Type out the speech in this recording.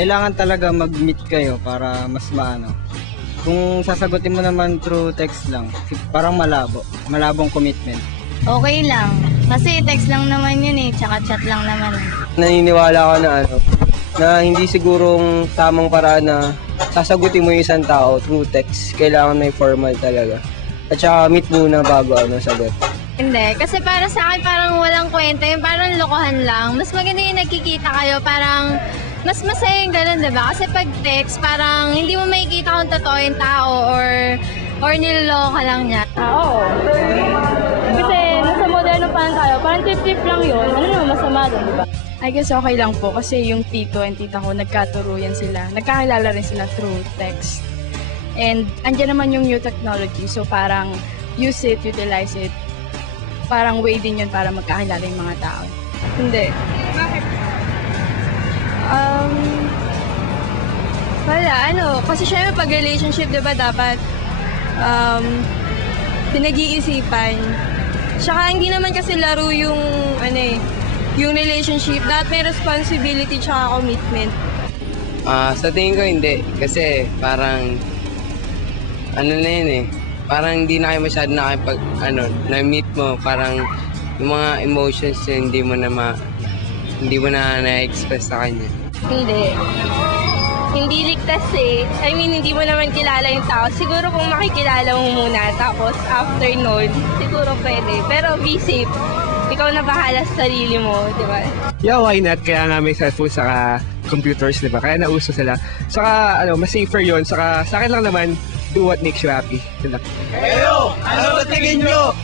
kailangan talaga mag-meet kayo para mas maano. Kung sasagutin mo naman through text lang, parang malabong commitment. Okay lang. Kasi text lang naman yun eh, tsaka chat lang naman. Naniniwala ako na na hindi sigurong tamang paraan na sasagutin mo yung isang tao through text. Kailangan may formal talaga. At saka meet muna bago sagot. Hindi, kasi para sa akin parang walang kwenta, yung parang lokohan lang. Mas maganda yung nagkikita kayo, parang mas masaya yung ganun, diba? Kasi pag text, parang hindi mo makikita kung totoo yung tao or niloloko ka lang niya. Oo. Kasi nasa moderno pa tayo, parang tip-tip lang yun. Ano naman masama doon, diba? I guess okay lang po kasi yung tito and tita ko nagkaturuyan sila. Nagkakilala rin sila through text. And andyan naman yung new technology, so parang use it, utilize it. Parang way din yun para magkakilala yung mga tao. Hindi. Bakit? Kasi syempre pag relationship, diba, dapat pinag-iisipan. Tsaka hindi naman kasi laro yung, yung relationship. Dapat may responsibility tsaka commitment. Sa tingin ko hindi. Kasi parang, na yun eh. Parang hindi na kayo masyado na-meet mo. Parang yung mga emotions hindi mo na na-express sa kanya. Hindi. Hindi ligtas eh. I mean, hindi mo naman kilala yung tao. Siguro kung makikilala mo muna, tapos after nun, siguro pwede. Pero be safe. Ikaw na bahala sa sarili mo, di ba? Yeah, why not? Kaya nga may cellphone saka computers, di ba? Kaya nauso sila. Saka, mas safer yun. Saka, sa akin lang naman, do what makes you happy. Good luck. Kayo, ano sa tingin nyo?